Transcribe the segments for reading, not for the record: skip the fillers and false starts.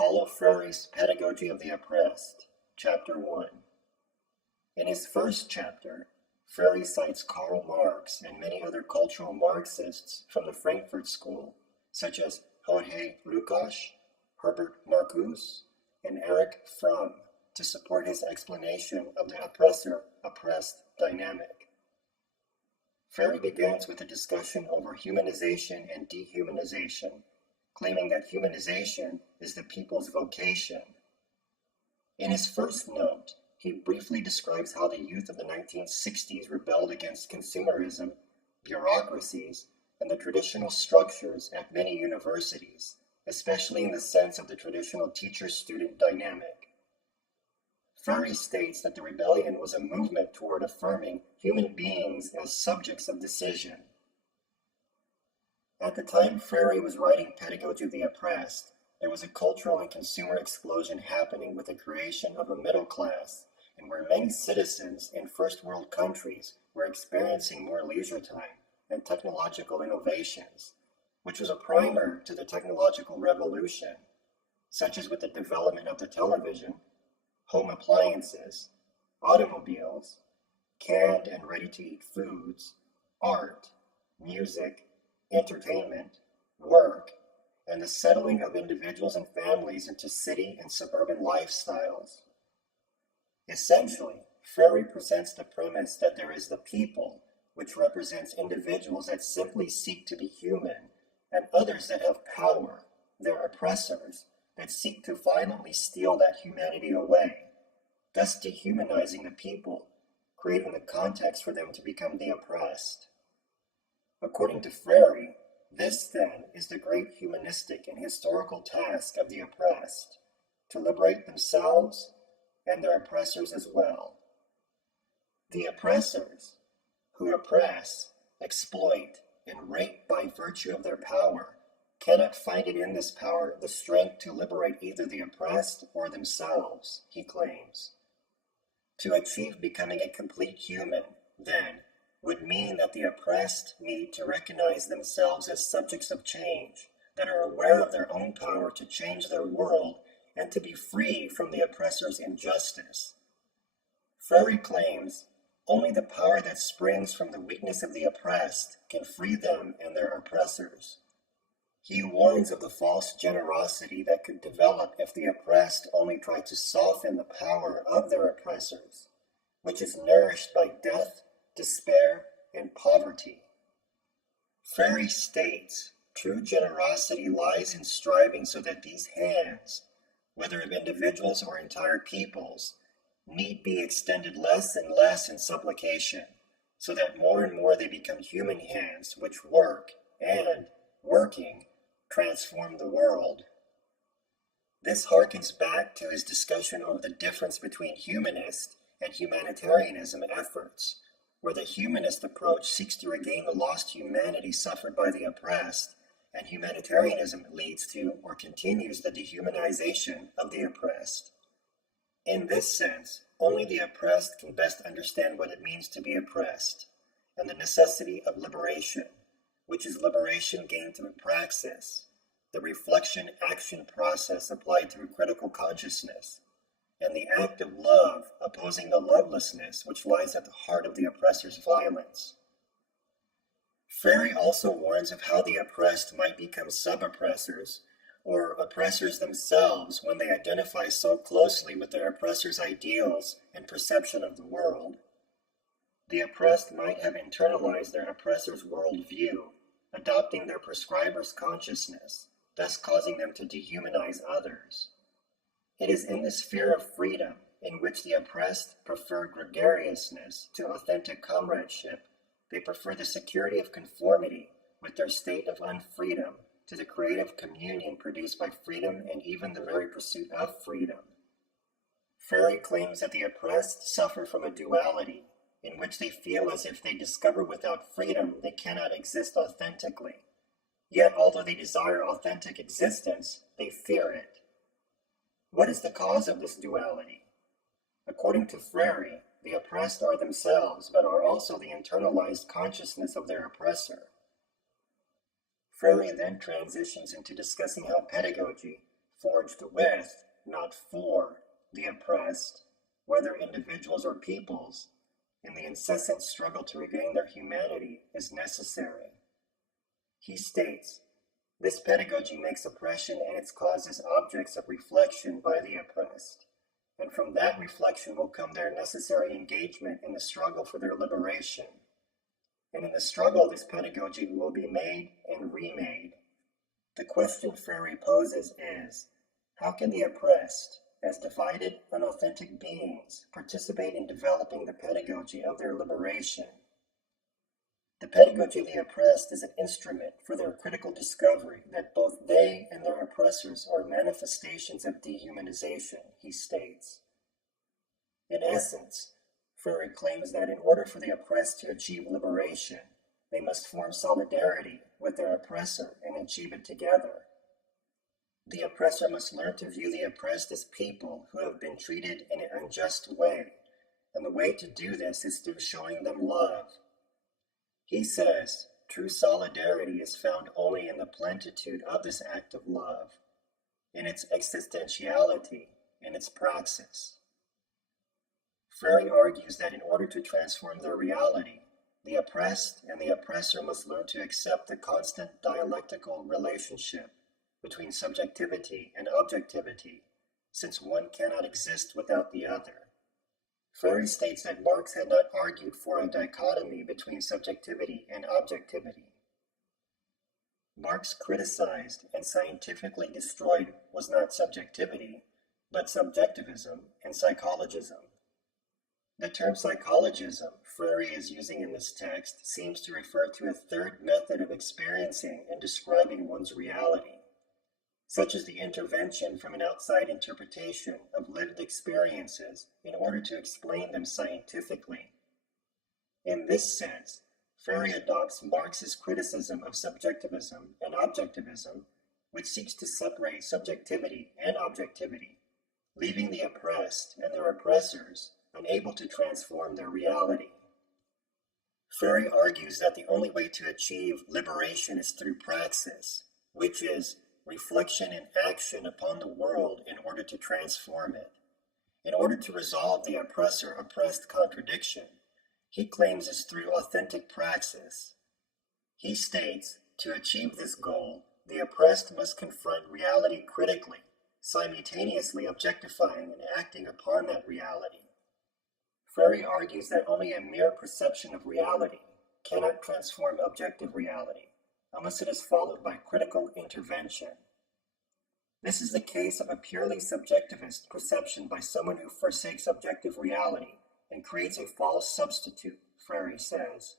Paulo Freire's Pedagogy of the Oppressed, Chapter 1. In his first chapter, Freire cites Karl Marx and many other cultural Marxists from the Frankfurt School, such as Jorge Lukács, Herbert Marcuse, and Erich Fromm, to support his explanation of the oppressor-oppressed dynamic. Freire begins with a discussion over humanization and dehumanization, claiming that humanization is the people's vocation. In his first note, he briefly describes how the youth of the 1960s rebelled against consumerism, bureaucracies, and the traditional structures at many universities, especially in the sense of the traditional teacher-student dynamic. Freire states that the rebellion was a movement toward affirming human beings as subjects of decision. At the time Freire was writing Pedagogy of the Oppressed, there was a cultural and consumer explosion happening with the creation of a middle class, and where many citizens in first world countries were experiencing more leisure time and technological innovations, which was a primer to the technological revolution, such as with the development of the television, home appliances, automobiles, canned and ready-to-eat foods, art, music, entertainment, work, and the settling of individuals and families into city and suburban lifestyles. Essentially, Freire presents the premise that there is the people, which represents individuals that simply seek to be human, and others that have power, their oppressors, that seek to violently steal that humanity away, thus dehumanizing the people, creating the context for them to become the oppressed. According to Freire, this then is the great humanistic and historical task of the oppressed, to liberate themselves and their oppressors as well. The oppressors, who oppress, exploit, and rape by virtue of their power, cannot find it in this power the strength to liberate either the oppressed or themselves, he claims. To achieve becoming a complete human, then, would mean that the oppressed need to recognize themselves as subjects of change, that are aware of their own power to change their world and to be free from the oppressor's injustice. Freire claims only the power that springs from the weakness of the oppressed can free them and their oppressors. He warns of the false generosity that could develop if the oppressed only try to soften the power of their oppressors, which is nourished by death, despair, and poverty. Freire states, true generosity lies in striving so that these hands, whether of individuals or entire peoples, need be extended less and less in supplication, so that more and more they become human hands which work and, working, transform the world. This harkens back to his discussion over the difference between humanist and humanitarianism efforts, where the humanist approach seeks to regain the lost humanity suffered by the oppressed, and humanitarianism leads to or continues the dehumanization of the oppressed. In this sense, only the oppressed can best understand what it means to be oppressed, and the necessity of liberation, which is liberation gained through praxis, the reflection-action process applied through critical consciousness, and the act of love opposing the lovelessness which lies at the heart of the oppressor's violence. Freire also warns of how the oppressed might become sub-oppressors, or oppressors themselves when they identify so closely with their oppressor's ideals and perception of the world. The oppressed might have internalized their oppressor's worldview, adopting their prescriber's consciousness, thus causing them to dehumanize others. It is in the sphere of freedom, in which the oppressed prefer gregariousness to authentic comradeship. They prefer the security of conformity with their state of unfreedom to the creative communion produced by freedom and even the very pursuit of freedom. Freire claims that the oppressed suffer from a duality, in which they feel as if they discover without freedom they cannot exist authentically. Yet, although they desire authentic existence, they fear it. What is the cause of this duality? According to Freire, the oppressed are themselves, but are also the internalized consciousness of their oppressor. Freire then transitions into discussing how pedagogy, forged with, not for, the oppressed, whether individuals or peoples, in the incessant struggle to regain their humanity is necessary. He states, this pedagogy makes oppression and its causes objects of reflection by the oppressed, and from that reflection will come their necessary engagement in the struggle for their liberation. And in the struggle, this pedagogy will be made and remade. The question Freire poses is, how can the oppressed, as divided, unauthentic beings, participate in developing the pedagogy of their liberation? The pedagogy of the oppressed is an instrument for their critical discovery that both they and their oppressors are manifestations of dehumanization, he states. In essence, Freire claims that in order for the oppressed to achieve liberation, they must form solidarity with their oppressor and achieve it together. The oppressor must learn to view the oppressed as people who have been treated in an unjust way, and the way to do this is through showing them love. He says, true solidarity is found only in the plenitude of this act of love, in its existentiality, in its praxis. Freire argues that in order to transform their reality, the oppressed and the oppressor must learn to accept the constant dialectical relationship between subjectivity and objectivity, since one cannot exist without the other. Freire states that Marx had not argued for a dichotomy between subjectivity and objectivity. Marx criticized and scientifically destroyed was not subjectivity, but subjectivism and psychologism. The term psychologism Freire is using in this text seems to refer to a third method of experiencing and describing one's reality, such as the intervention from an outside interpretation of lived experiences in order to explain them scientifically. In this sense, Freire adopts Marx's criticism of subjectivism and objectivism, which seeks to separate subjectivity and objectivity, leaving the oppressed and their oppressors unable to transform their reality. Freire argues that the only way to achieve liberation is through praxis, which is reflection and action upon the world in order to transform it. In order to resolve the oppressor-oppressed contradiction, he claims is through authentic praxis. He states, to achieve this goal, the oppressed must confront reality critically, simultaneously objectifying and acting upon that reality. Freire argues that only a mere perception of reality cannot transform objective reality, unless it is followed by critical intervention. This is the case of a purely subjectivist perception by someone who forsakes objective reality and creates a false substitute, Freire says.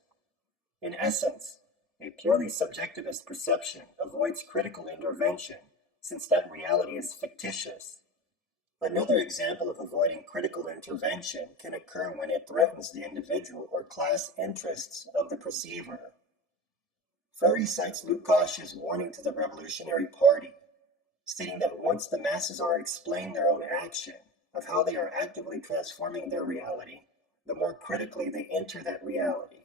In essence, a purely subjectivist perception avoids critical intervention since that reality is fictitious. Another example of avoiding critical intervention can occur when it threatens the individual or class interests of the perceiver. Freire cites Lukács's warning to the Revolutionary Party, stating that once the masses are explained their own action, of how they are actively transforming their reality, the more critically they enter that reality.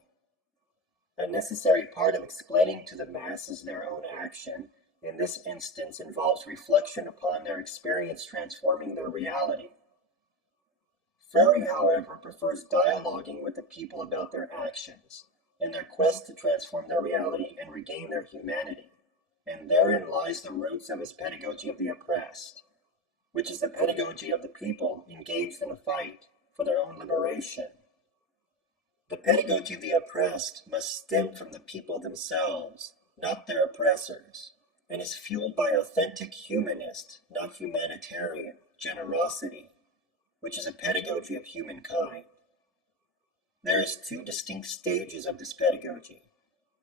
A necessary part of explaining to the masses their own action in this instance involves reflection upon their experience transforming their reality. Freire, however, prefers dialoguing with the people about their actions and their quest to transform their reality and regain their humanity, and therein lies the roots of his pedagogy of the oppressed, which is the pedagogy of the people engaged in a fight for their own liberation. The pedagogy of the oppressed must stem from the people themselves, not their oppressors, and is fueled by authentic humanist, not humanitarian, generosity, which is a pedagogy of humankind. There is two distinct stages of this pedagogy.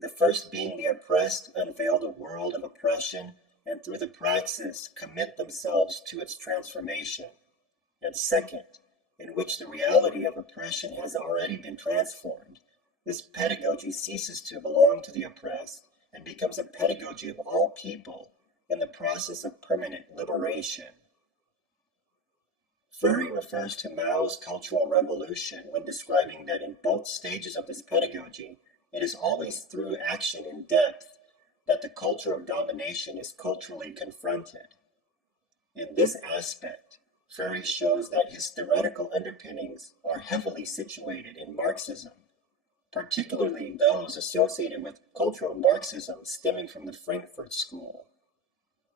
The first being the oppressed unveil the world of oppression and through the praxis commit themselves to its transformation. And second, in which the reality of oppression has already been transformed, this pedagogy ceases to belong to the oppressed and becomes a pedagogy of all people in the process of permanent liberation. Freire refers to Mao's Cultural Revolution when describing that in both stages of this pedagogy, it is always through action in depth that the culture of domination is culturally confronted. In this aspect, Freire shows that his theoretical underpinnings are heavily situated in Marxism, particularly those associated with cultural Marxism stemming from the Frankfurt School.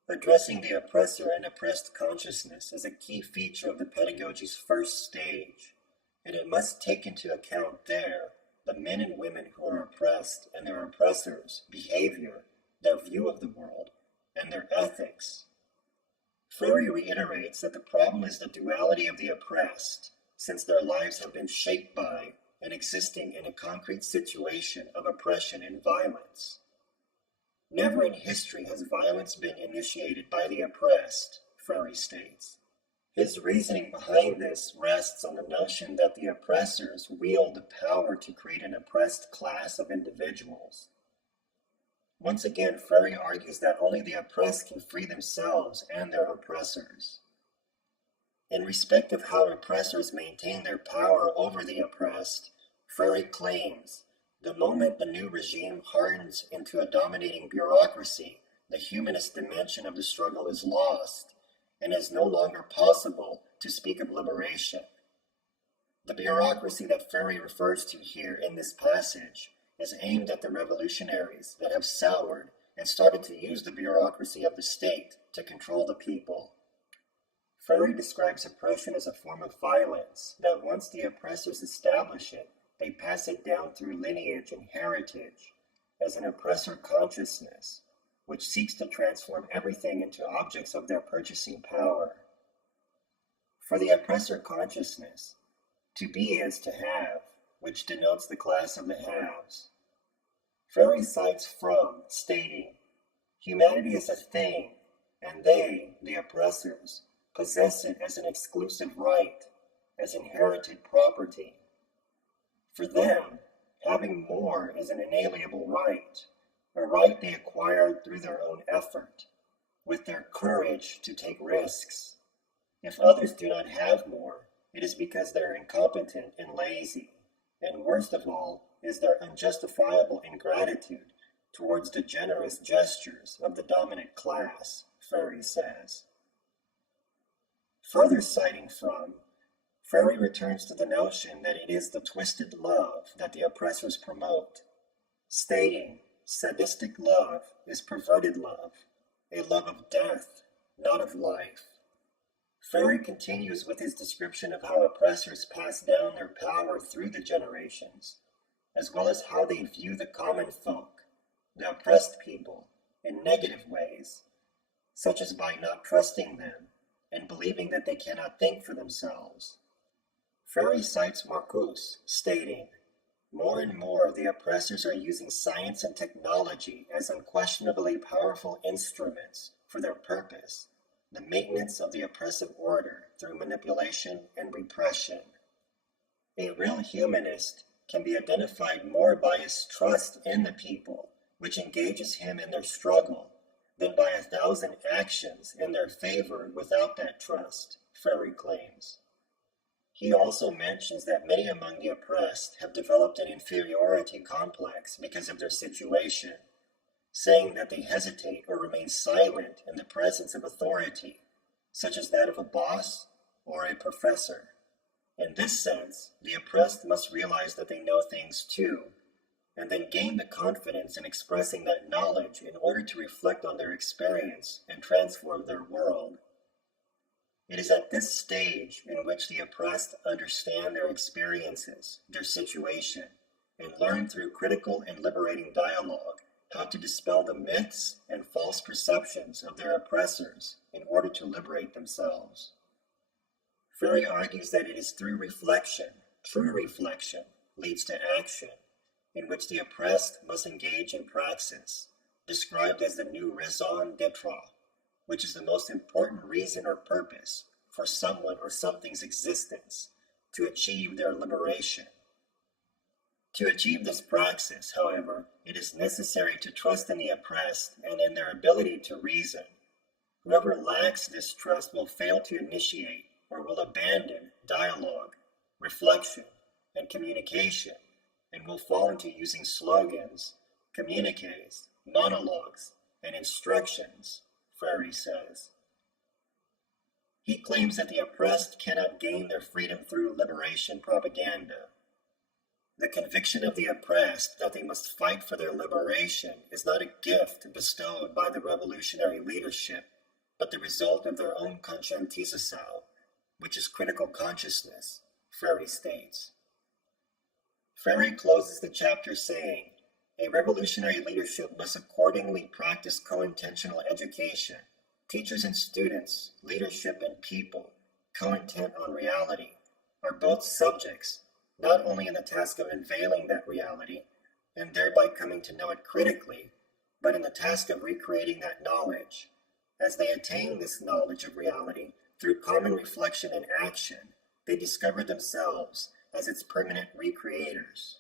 Addressing the oppressor and oppressed consciousness is a key feature of the pedagogy's first stage, and it must take into account there the men and women who are oppressed and their oppressors' behavior, their view of the world, and their ethics. Freire reiterates that the problem is the duality of the oppressed, since their lives have been shaped by and existing in a concrete situation of oppression and violence. Never in history has violence been initiated by the oppressed, Freire states. His reasoning behind this rests on the notion that the oppressors wield the power to create an oppressed class of individuals. Once again, Freire argues that only the oppressed can free themselves and their oppressors. In respect of how oppressors maintain their power over the oppressed, Freire claims, the moment the new regime hardens into a dominating bureaucracy, the humanist dimension of the struggle is lost, and it is no longer possible to speak of liberation. The bureaucracy that Freire refers to here in this passage is aimed at the revolutionaries that have soured and started to use the bureaucracy of the state to control the people. Freire describes oppression as a form of violence that once the oppressors establish it, they pass it down through lineage and heritage as an oppressor consciousness, which seeks to transform everything into objects of their purchasing power. For the oppressor consciousness, to be is to have, which denotes the class of the haves. Freire cites from, stating, humanity is a thing, and they, the oppressors, possess it as an exclusive right, as inherited property. For them, having more is an inalienable right, a right they acquired through their own effort, with their courage to take risks. If others do not have more, it is because they are incompetent and lazy, and worst of all is their unjustifiable ingratitude towards the generous gestures of the dominant class, Freire says. Further citing from, Freire returns to the notion that it is the twisted love that the oppressors promote, stating, sadistic love is perverted love, a love of death, not of life. Freire continues with his description of how oppressors pass down their power through the generations, as well as how they view the common folk, the oppressed people, in negative ways, such as by not trusting them and believing that they cannot think for themselves. Freire cites Marcuse, stating, more and more the oppressors are using science and technology as unquestionably powerful instruments for their purpose, the maintenance of the oppressive order through manipulation and repression. A real humanist can be identified more by his trust in the people, which engages him in their struggle, than by 1,000 actions in their favor without that trust, Freire claims. He also mentions that many among the oppressed have developed an inferiority complex because of their situation, saying that they hesitate or remain silent in the presence of authority, such as that of a boss or a professor. In this sense, the oppressed must realize that they know things too, and then gain the confidence in expressing that knowledge in order to reflect on their experience and transform their world. It is at this stage in which the oppressed understand their experiences, their situation, and learn through critical and liberating dialogue how to dispel the myths and false perceptions of their oppressors in order to liberate themselves. Freire argues that it is through reflection, true reflection, leads to action, in which the oppressed must engage in praxis, described as the new raison d'etre, which is the most important reason or purpose for someone or something's existence to achieve their liberation. To achieve this praxis, however, it is necessary to trust in the oppressed and in their ability to reason. Whoever lacks this trust will fail to initiate or will abandon dialogue, reflection, and communication, and will fall into using slogans, communiques, monologues, and instructions, Freire says. He claims that the oppressed cannot gain their freedom through liberation propaganda. The conviction of the oppressed that they must fight for their liberation is not a gift bestowed by the revolutionary leadership, but the result of their own conscientização, which is critical consciousness, Freire states. Freire closes the chapter saying, a revolutionary leadership must accordingly practice co-intentional education. Teachers and students, leadership and people, co-intent on reality, are both subjects, not only in the task of unveiling that reality, and thereby coming to know it critically, but in the task of recreating that knowledge. As they attain this knowledge of reality through common reflection and action, they discover themselves as its permanent recreators.